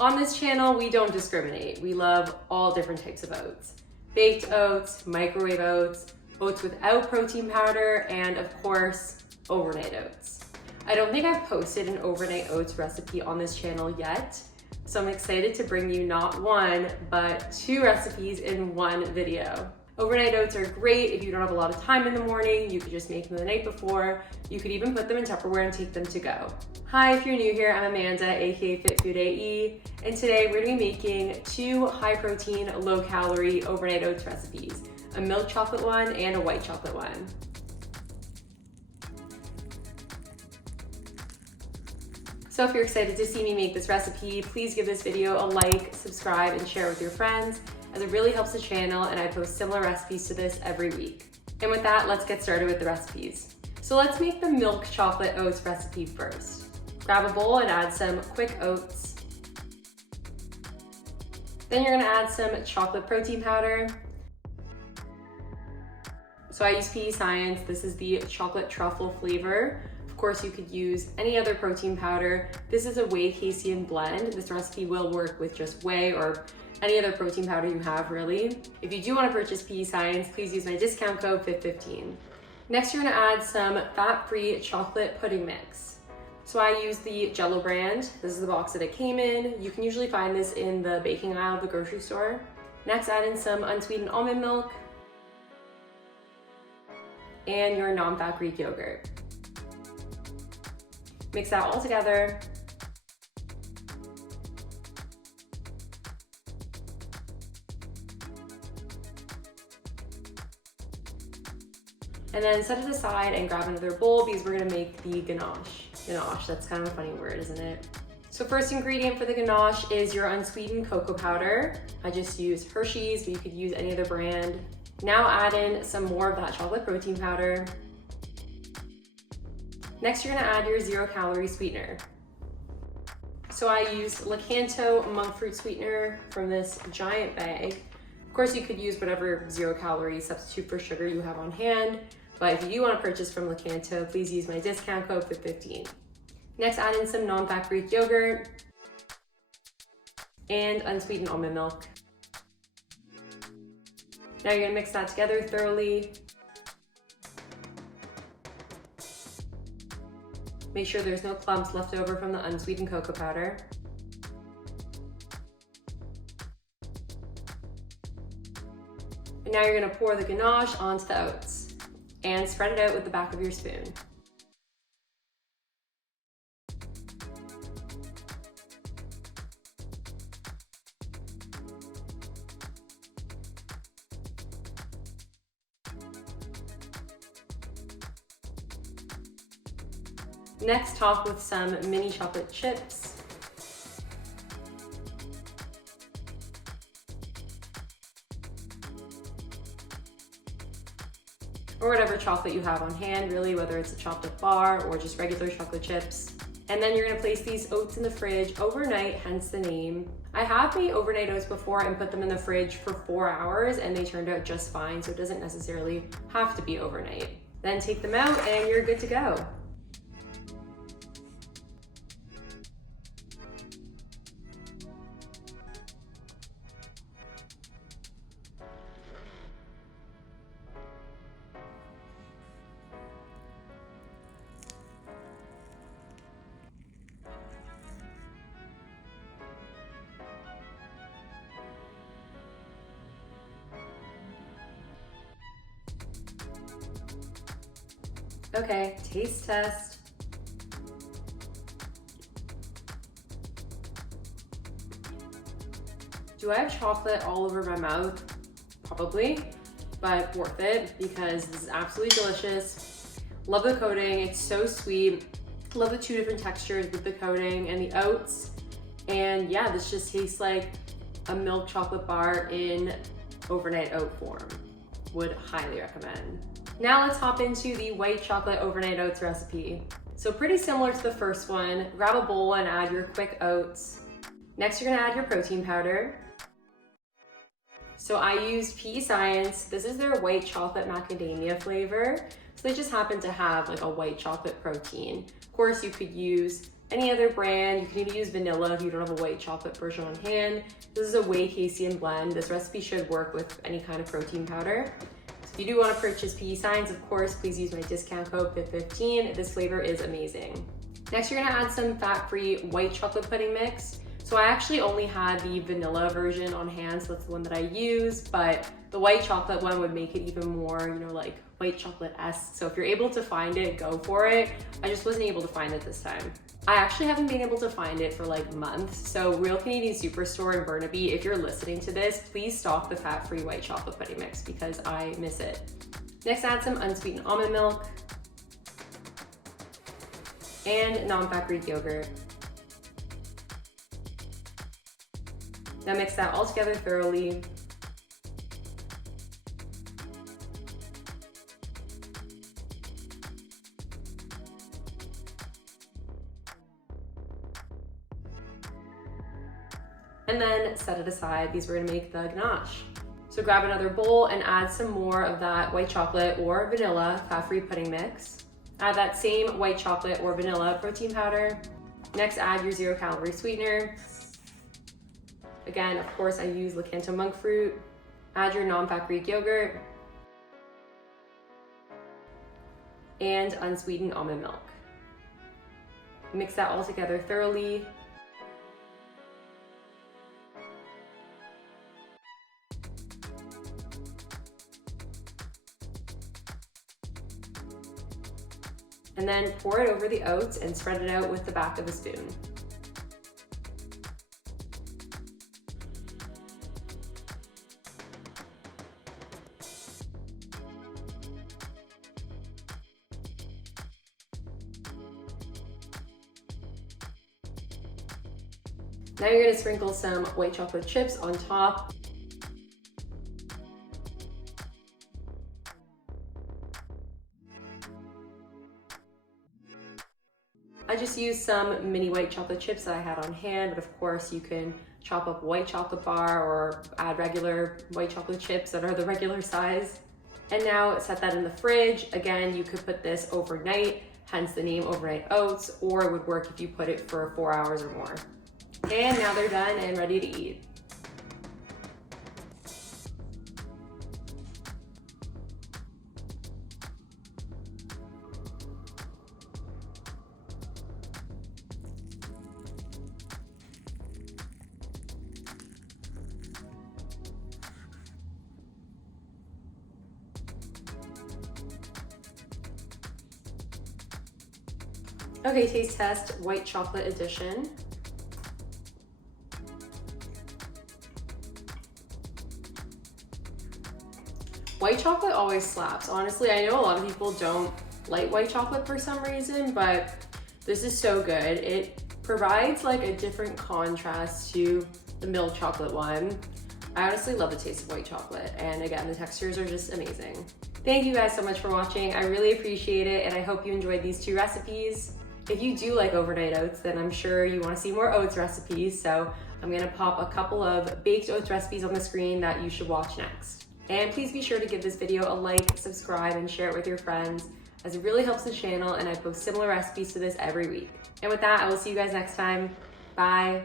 On this channel, we don't discriminate. We love all different types of oats. Baked oats, microwave oats, oats without protein powder, and of course, overnight oats. I don't think I've posted an overnight oats recipe on this channel yet, so I'm excited to bring you not one, but 2 recipes in one video. Overnight oats are great if you don't have a lot of time in the morning. You could just make them the night before. You could even put them in Tupperware and take them to go. Hi, if you're new here, I'm Amanda, aka Fit Food AE, and today we're gonna be making 2 high protein, low calorie overnight oats recipes, a milk chocolate one and a white chocolate one. So if you're excited to see me make this recipe, please give this video a like, subscribe, and share with your friends, as it really helps the channel and I post similar recipes to this every week. And with that, let's get started with the recipes. So let's make the milk chocolate oats recipe first. Grab a bowl and add some quick oats. Then you're gonna add some chocolate protein powder. So I use PE Science. This is the chocolate truffle flavor. Of course, you could use any other protein powder. This is a whey casein blend. This recipe will work with just whey or any other protein powder you have, really. If you do want to purchase PE Science, please use my discount code FIT15. Next, you're gonna add some fat-free chocolate pudding mix. So I use the Jell-O brand. This is the box that it came in. You can usually find this in the baking aisle of the grocery store. Next, add in some unsweetened almond milk and your non-fat Greek yogurt. Mix that all together. And then set it aside and grab another bowl because we're gonna make the ganache. Ganache, that's kind of a funny word, isn't it? So first ingredient for the ganache is your unsweetened cocoa powder. I just use Hershey's, but you could use any other brand. Now add in some more of that chocolate protein powder. Next, you're gonna add your 0-calorie sweetener. So I used Lakanto monk fruit sweetener from this giant bag. Of course, you could use whatever 0-calorie substitute for sugar you have on hand, but if you do want to purchase from Lakanto, please use my discount code FIT15. Next, add in some non-fat Greek yogurt and unsweetened almond milk. Now you're gonna mix that together thoroughly. Make sure there's no clumps left over from the unsweetened cocoa powder. And now you're gonna pour the ganache onto the oats and spread it out with the back of your spoon. Next, top with some mini chocolate chips. Or whatever chocolate you have on hand, really, whether it's a chopped up bar or just regular chocolate chips. And then you're gonna place these oats in the fridge overnight, hence the name. I have made overnight oats before and put them in the fridge for 4 hours and they turned out just fine, so it doesn't necessarily have to be overnight. Then take them out and you're good to go. Okay, taste test. Do I have chocolate all over my mouth? Probably, but worth it because this is absolutely delicious. Love the coating, it's so sweet. Love the 2 different textures with the coating and the oats. And yeah, this just tastes like a milk chocolate bar in overnight oat form. Would highly recommend. Now let's hop into the white chocolate overnight oats recipe. So pretty similar to the first one, grab a bowl and add your quick oats. Next, you're gonna add your protein powder. So I use PE Science. This is their white chocolate macadamia flavor. So they just happen to have like a white chocolate protein. Of course, you could use any other brand. You can even use vanilla if you don't have a white chocolate version on hand. This is a whey casein blend. This recipe should work with any kind of protein powder. So if you do want to purchase PE Science, of course, please use my discount code FIT15. This flavor is amazing. Next, you're gonna add some fat-free white chocolate pudding mix. So I actually only had the vanilla version on hand, so that's the one that I used, but the white chocolate one would make it even more, like white chocolate-esque. So if you're able to find it, go for it. I just wasn't able to find it this time. I actually haven't been able to find it for like months. So Real Canadian Superstore in Burnaby, if you're listening to this, please stock the fat-free white chocolate pudding mix because I miss it. Next, add some unsweetened almond milk and non-fat Greek yogurt. Now mix that all together thoroughly. And then set it aside. These we're gonna make the ganache. So grab another bowl and add some more of that white chocolate or vanilla fat-free pudding mix. Add that same white chocolate or vanilla protein powder. Next, add your 0-calorie sweetener. Again, of course, I use Lakanto monk fruit. Add your non-fat Greek yogurt and unsweetened almond milk. Mix that all together thoroughly. And then pour it over the oats and spread it out with the back of a spoon. Now you're gonna sprinkle some white chocolate chips on top. I just used some mini white chocolate chips that I had on hand, but of course you can chop up a white chocolate bar or add regular white chocolate chips that are the regular size. And now set that in the fridge. Again, you could put this overnight, hence the name overnight oats, or it would work if you put it for 4 hours or more. And now they're done and ready to eat. Okay, taste test, white chocolate edition. White chocolate always slaps. Honestly, I know a lot of people don't like white chocolate for some reason, but this is so good. It provides like a different contrast to the milk chocolate one. I honestly love the taste of white chocolate. And again, the textures are just amazing. Thank you guys so much for watching. I really appreciate it. And I hope you enjoyed these 2 recipes. If you do like overnight oats, then I'm sure you want to see more oats recipes. So I'm gonna pop a couple of baked oats recipes on the screen that you should watch next. And please be sure to give this video a like, subscribe, and share it with your friends, as it really helps the channel, and I post similar recipes to this every week. And with that, I will see you guys next time. Bye.